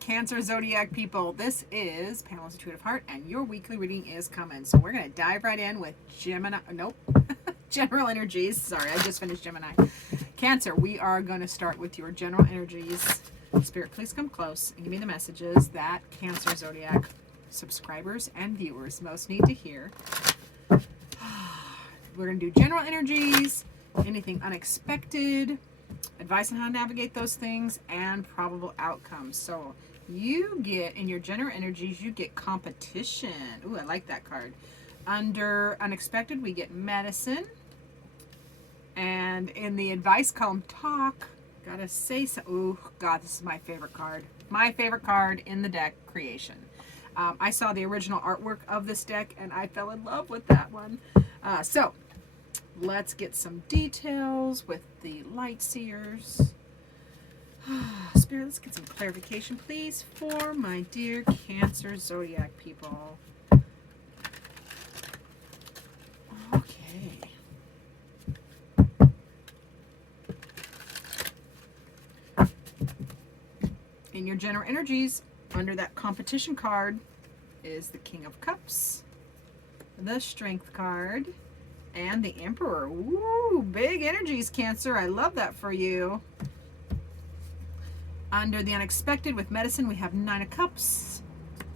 Cancer Zodiac people. This is Pamela's Intuitive Heart, and your weekly reading is coming. So we're going to dive right in with Gemini. Nope. General energies. Sorry, I just finished Gemini. Cancer, we are going to start with your general energies. Spirit, please come close and give me the messages that Cancer Zodiac subscribers and viewers most need to hear. We're going to do general energies, anything unexpected, advice on how to navigate those things, and probable outcomes. So you get, in your general energies, you get competition. Ooh, I like that card. Under unexpected, we get medicine. And in the advice column, talk. Gotta say so. Ooh, God, this is my favorite card. My favorite card in the deck, creation. I saw the original artwork of this deck, and I fell in love with that one. So let's get some details with the light seers. Spirit, let's get some clarification, please, for my dear Cancer Zodiac people. Okay. In your general energies, under that competition card is the King of Cups, the Strength card, and the Emperor. Ooh, big energies, Cancer. I love that for you. Under the unexpected with medicine, we have Nine of Cups,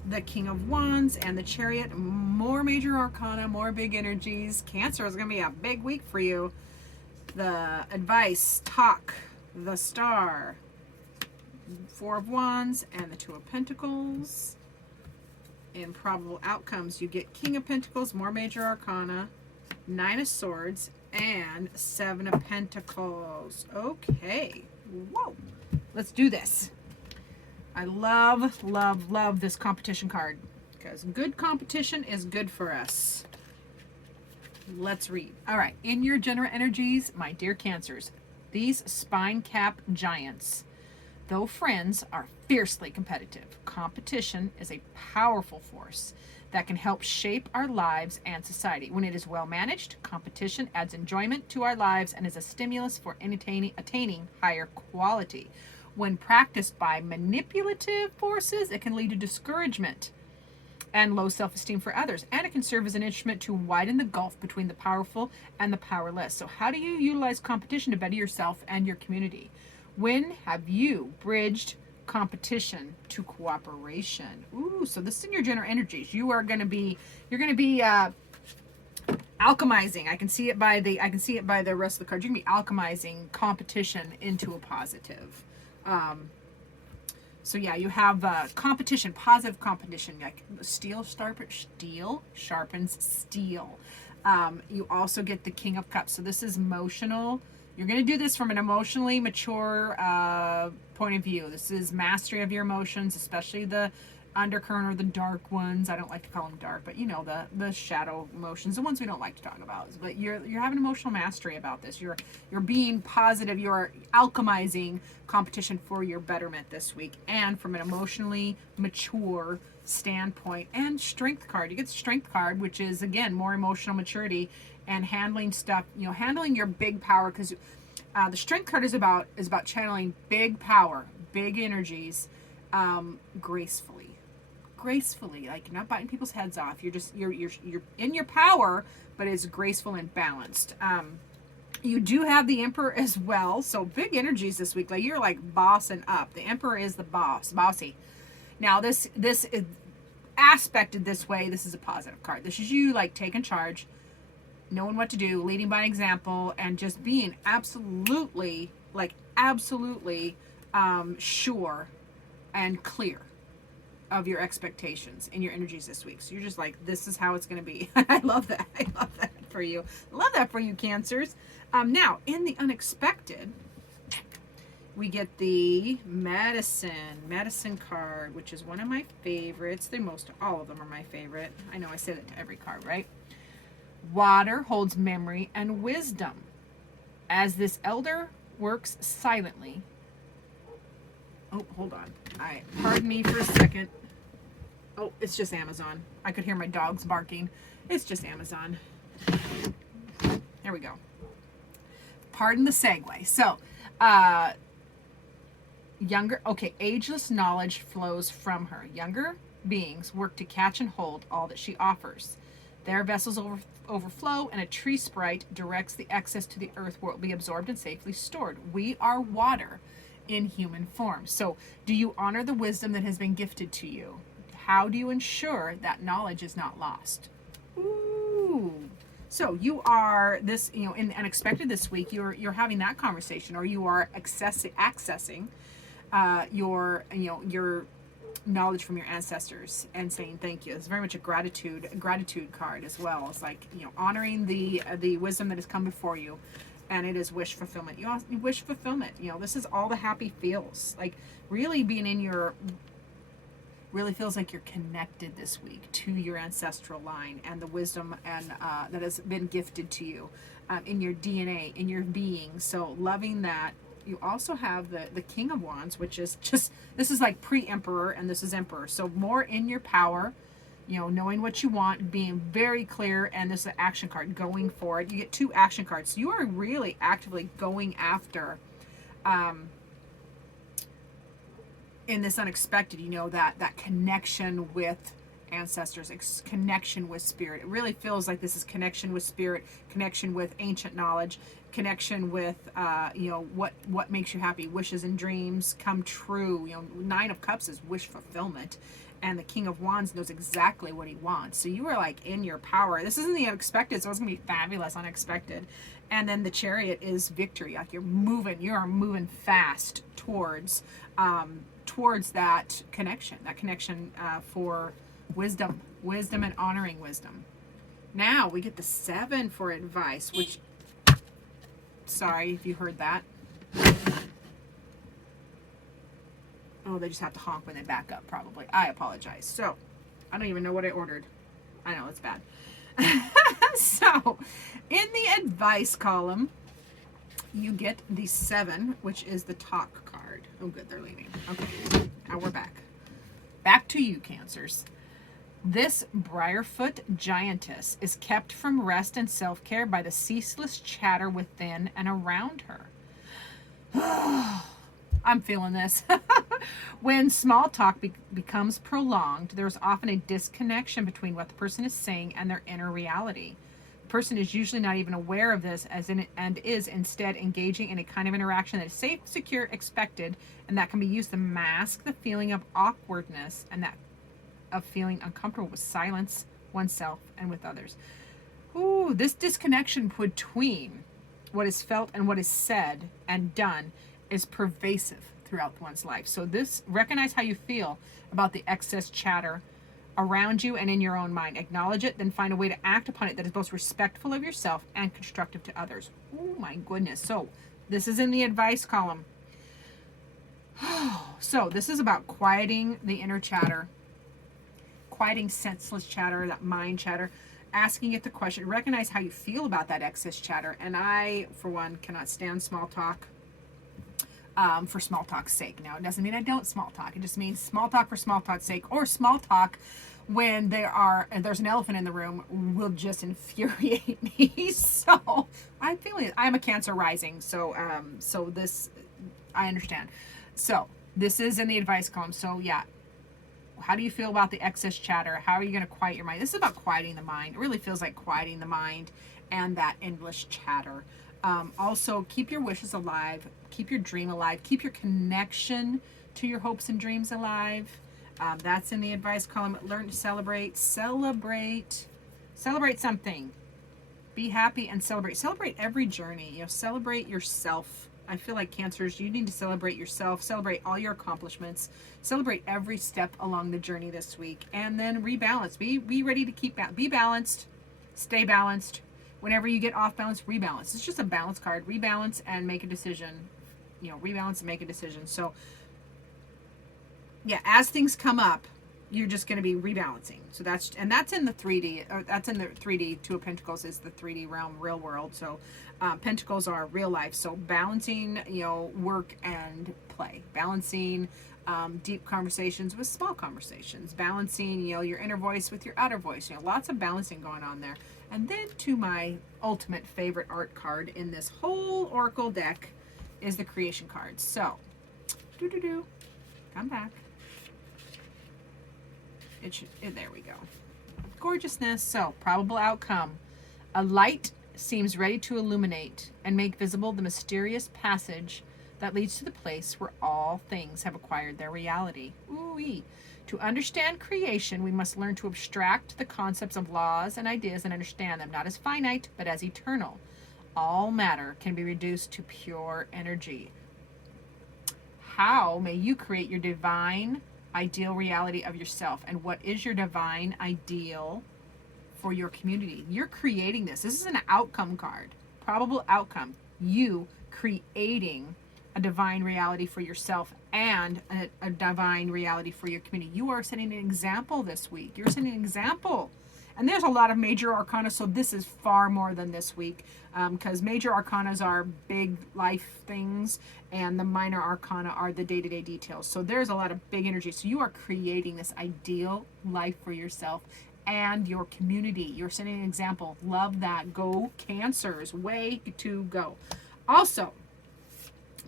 the King of Wands, and the Chariot. More major arcana, more big energies. Cancer is going to be a big week for you. The advice, talk, the Star, Four of Wands, and the Two of Pentacles. In probable outcomes, you get King of Pentacles, more major arcana, Nine of Swords, and Seven of Pentacles. Okay. Whoa. Let's do this. I love, love, love this competition card because good competition is good for us. Let's read. All right. In your general energies, my dear Cancers, these spine cap giants, though friends, are fiercely competitive. Competition is a powerful force that can help shape our lives and society. When it is well managed, competition adds enjoyment to our lives and is a stimulus for attaining higher quality. When practiced by manipulative forces, it can lead to discouragement and low self-esteem for others, and it can serve as an instrument to widen the gulf between the powerful and the powerless. So how do you utilize competition to better yourself and your community? When have you bridged competition to cooperation? Ooh, so this is in your general energies. You're going to be alchemizing. I can see it by the rest of the cards. You're going to be alchemizing competition into a positive. So yeah, you have competition, positive competition. Like steel sharpens steel. You also get the King of Cups. So this is emotional. You're going to do this from an emotionally mature point of view. This is mastery of your emotions, especially the undercurrent or the dark ones. I don't like to call them dark, but you know, the shadow emotions, the ones we don't like to talk about. But you're having emotional mastery about this. You're being positive. You're alchemizing competition for your betterment this week, and from an emotionally mature standpoint. And Strength card. You get the Strength card, which is again more emotional maturity and handling stuff, you know, handling your big power, because the Strength card is about channeling big power, big energies, gracefully, like you're not biting people's heads off. You're in your power, but it's graceful and balanced. You do have the Emperor as well, so big energies this week. Like you're like bossing up. The Emperor is the bossy. Now this is aspected this way. This is a positive card. This is you like taking charge, knowing what to do, leading by example, and just being absolutely sure and clear of your expectations and your energies this week. So you're just like, this is how it's going to be. I love that. I love that for you. Love that for you, Cancers. Now, in the unexpected, we get the medicine card, which is one of my favorites. All of them are my favorite. I know I say that to every card, right? Water holds memory and wisdom. As this elder works silently. Oh, hold on. Pardon me for a second. Oh, it's just Amazon. I could hear my dogs barking. It's just Amazon. There we go. Pardon the segue. So, Younger, okay, ageless knowledge flows from her. Younger beings work to catch and hold all that she offers. Their vessels overflow, and a tree sprite directs the excess to the earth where it will be absorbed and safely stored. We are water in human form. So, do you honor the wisdom that has been gifted to you? How do you ensure that knowledge is not lost? Ooh. So you are this, in unexpected this week, you're having that conversation, or you are accessing your knowledge from your ancestors and saying thank you. It's very much a gratitude card as well. It's like, honoring the wisdom that has come before you, and it is wish fulfillment. You wish fulfillment. This is all the happy feels. Like really being in your really feels like you're connected this week to your ancestral line and the wisdom and that has been gifted to you in your DNA, in your being. So loving that. You also have the King of Wands, which is just, this is like pre-Emperor and this is Emperor. So more in your power, knowing what you want, being very clear, and this is an action card, going for it. You get 2 action cards. So you are really actively going after, in this unexpected, that connection with ancestors, connection with spirit. It really feels like this is connection with spirit, connection with ancient knowledge, connection with what makes you happy. Wishes and dreams come true. 9 of Cups is wish fulfillment, and the King of Wands knows exactly what he wants. So you are like in your power. This isn't the unexpected, so it's gonna be fabulous unexpected. And then the Chariot is victory. Like you are moving fast towards that connection for wisdom and honoring wisdom. Now we get the 7 for advice, which, sorry if you heard that. Oh, they just have to honk when they back up, probably. I apologize. So, I don't even know what I ordered. I know, it's bad. So, in the advice column, you get the 7, which is the talk card. Oh, good, they're leaving. Okay, now we're back. Back to you, Cancers. This Briarfoot giantess is kept from rest and self-care by the ceaseless chatter within and around her. I'm feeling this. When small talk becomes prolonged, there's often a disconnection between what the person is saying and their inner reality. The person is usually not even aware of this and is instead engaging in a kind of interaction that is safe, secure, expected, and that can be used to mask the feeling of awkwardness and that of feeling uncomfortable with silence, oneself, and with others. Ooh, this disconnection between what is felt and what is said and done is pervasive throughout one's life. So this, recognize how you feel about the excess chatter around you and in your own mind. Acknowledge it, then find a way to act upon it that is both respectful of yourself and constructive to others. Oh my goodness. So this is in the advice column. So this is about quieting the inner chatter, quieting senseless chatter, that mind chatter, asking it the question, recognize how you feel about that excess chatter. And I, for one, cannot stand small talk for small talk's sake. Now, it doesn't mean I don't small talk. It just means small talk for small talk's sake, or small talk when there's an elephant in the room will just infuriate me. So I'm feeling it. I'm a Cancer rising, so this, I understand. So this is in the advice column. So yeah, how do you feel about the excess chatter? How are you going to quiet your mind? This is about quieting the mind. It really feels like quieting the mind and that endless chatter. Also, keep your wishes alive. Keep your dream alive. Keep your connection to your hopes and dreams alive. That's in the advice column. Learn to celebrate. Celebrate something. Be happy and celebrate. Celebrate every journey. Celebrate yourself. I feel like Cancers, you need to celebrate yourself. Celebrate all your accomplishments. Celebrate every step along the journey this week. And then rebalance. Be ready to be balanced. Stay balanced. Whenever you get off balance, rebalance. It's just a balance card. Rebalance and make a decision. Rebalance and make a decision. So, yeah, as things come up, you're just going to be rebalancing. So that's in the 3D. That's in the 3D. 2 of Pentacles is the 3D realm, real world. So Pentacles are real life. So balancing, work and play. Balancing deep conversations with small conversations. Balancing, your inner voice with your outer voice. Lots of balancing going on there. And then to my ultimate favorite art card in this whole Oracle deck is the creation card. So, Do. Come back. There we go. Gorgeousness. So, probable outcome. A light seems ready to illuminate and make visible the mysterious passage that leads to the place where all things have acquired their reality. Ooh-wee. To understand creation, we must learn to abstract the concepts of laws and ideas and understand them not as finite, but as eternal. All matter can be reduced to pure energy. How may you create your divine ideal reality of yourself? And what is your divine ideal for your community? You're creating this. This is an outcome card. Probable outcome. You creating a divine reality for yourself and a divine reality for your community. You are setting an example this week. You're setting an example. And there's a lot of major arcana, so this is far more than this week, because major arcanas are big life things, and the minor arcana are the day-to-day details. So there's a lot of big energy. So you are creating this ideal life for yourself and your community. You're setting an example. Love that. Go Cancers. Way to go. Also,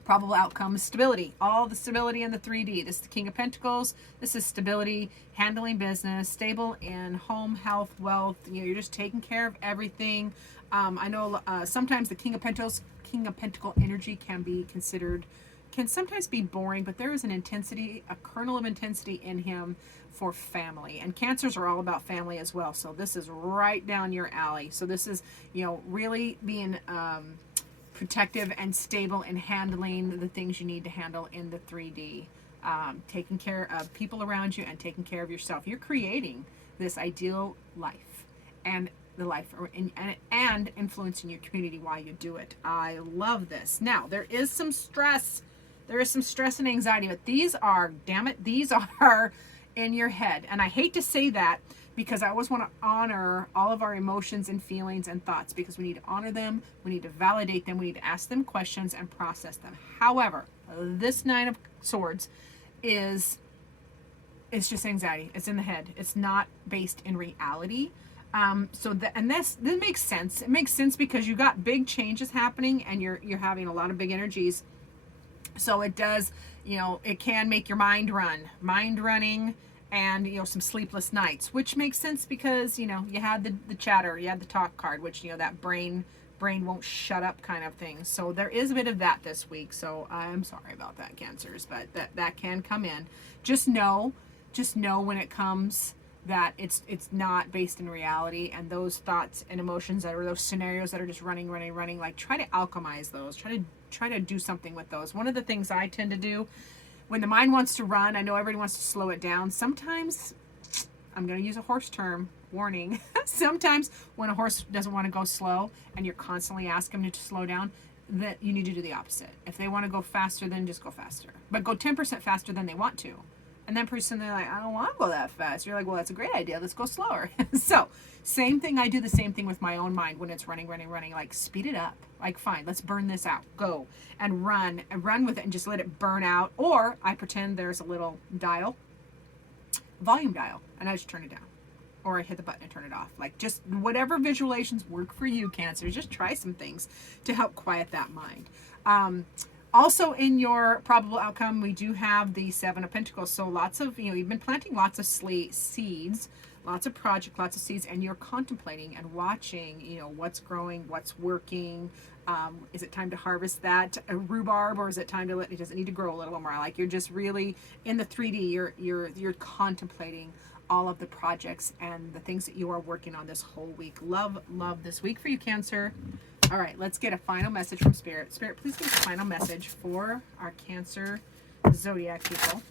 probable outcome is stability. All the stability in the 3D. This is the King of Pentacles. This is stability, handling business, stable in home, health, wealth. You know, you're just taking care of everything. I know sometimes the King of Pentacle energy can sometimes be boring, but there is an intensity, a kernel of intensity in him for family. And Cancers are all about family as well. So this is right down your alley. So this is, you know, really being protective and stable in handling the things you need to handle in the 3D. Taking care of people around you and taking care of yourself. You're creating this ideal life and the life and influencing your community while you do it. I love this. Now, there is some stress. There is some stress and anxiety, but these are, damn it, these are in your head. And I hate to say that, because I always want to honor all of our emotions and feelings and thoughts, because we need to honor them, we need to validate them, we need to ask them questions and process them. However, this Nine of Swords it's just anxiety. It's in the head. It's not based in reality. This makes sense. It makes sense because you got big changes happening and you're having a lot of big energies. So it does, you know, it can make your mind running, and, you know, some sleepless nights, which makes sense because, you know, you had the chatter, you had the talk card, which, you know, that brain won't shut up kind of thing. So there is a bit of that this week. So I'm sorry about that, Cancers, but that can come in. Just know when it comes that it's not based in reality, and those thoughts and emotions that are those scenarios that are just running, like, try to alchemize those, try to do something with those. One of the things I tend to do when the mind wants to run, I know everybody wants to slow it down. Sometimes, I'm going to use a horse term, warning. Sometimes when a horse doesn't want to go slow and you're constantly asking them to slow down, that you need to do the opposite. If they want to go faster, then just go faster. But go 10% faster than they want to. And then pretty soon they're like, I don't want to go that fast. You're like, well, that's a great idea. Let's go slower. So, same thing. I do the same thing with my own mind when it's running. Like, speed it up. Like, fine, let's burn this out. Go and run with it and just let it burn out. Or I pretend there's a little dial, volume dial, and I just turn it down. Or I hit the button and turn it off. Like, just whatever visualizations work for you, Cancers. Just try some things to help quiet that mind. Also, in your probable outcome, we do have the Seven of Pentacles. So lots of, you know, you've been planting lots of seeds, lots of projects, lots of seeds, and you're contemplating and watching, you know, what's growing, what's working. Is it time to harvest that rhubarb, or is it time to does it need to grow a little more? Like, you're just really in the 3D. You're contemplating all of the projects and the things that you are working on this whole week. Love this week for you, Cancer. All right, let's get a final message from Spirit. Spirit, please give us a final message for our Cancer zodiac people.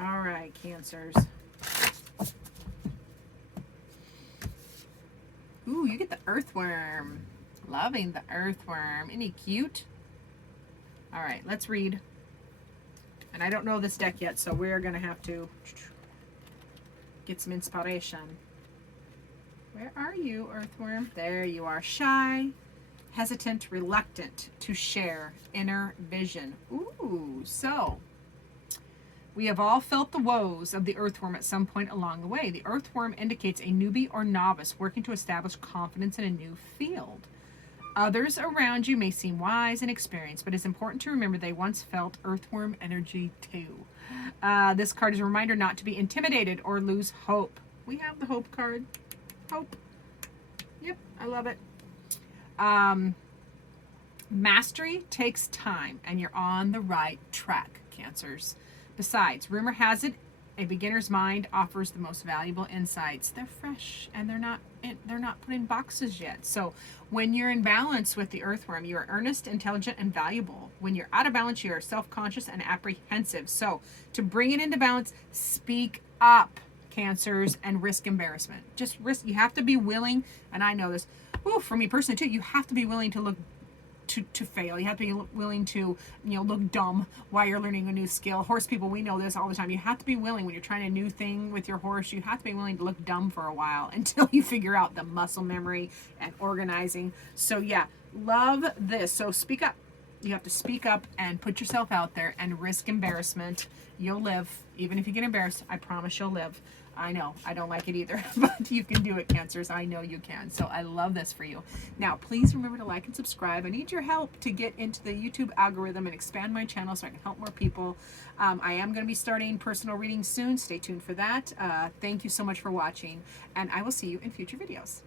All right, Cancers. Ooh, you get the earthworm. Loving the earthworm. Isn't he cute? All right, let's read. And I don't know this deck yet, so we're going to have to get some inspiration. Where are you, earthworm? There you are. Shy, hesitant, reluctant to share inner vision. Ooh, so we have all felt the woes of the earthworm at some point along the way. The earthworm indicates a newbie or novice working to establish confidence in a new field. Others around you may seem wise and experienced, but it's important to remember they once felt earthworm energy too. This card is a reminder not to be intimidated or lose hope. We have the hope card. Hope. Yep, I love it. Mastery takes time, and you're on the right track, Cancers. Besides, rumor has it, a beginner's mind offers the most valuable insights. They're fresh, and they're not put in boxes yet. So when you're in balance with the earthworm, you are earnest, intelligent, and valuable. When you're out of balance, you are self-conscious and apprehensive. So to bring it into balance, speak up, Cancers, and risk embarrassment. Just risk. You have to be willing, and I know this. For me personally too, you have to be willing to look to fail. You have to be willing to, look dumb while you're learning a new skill. Horse people, we know this all the time. You have to be willing when you're trying a new thing with your horse. You have to be willing to look dumb for a while until you figure out the muscle memory and organizing. So yeah, love this. So speak up. You have to speak up and put yourself out there and risk embarrassment. You'll live. Even if you get embarrassed, I promise you'll live. I know, I don't like it either, but you can do it, Cancers. I know you can. So I love this for you. Now, please remember to like and subscribe. I need your help to get into the YouTube algorithm and expand my channel so I can help more people. I am going to be starting personal readings soon. Stay tuned for that. Thank you so much for watching, and I will see you in future videos.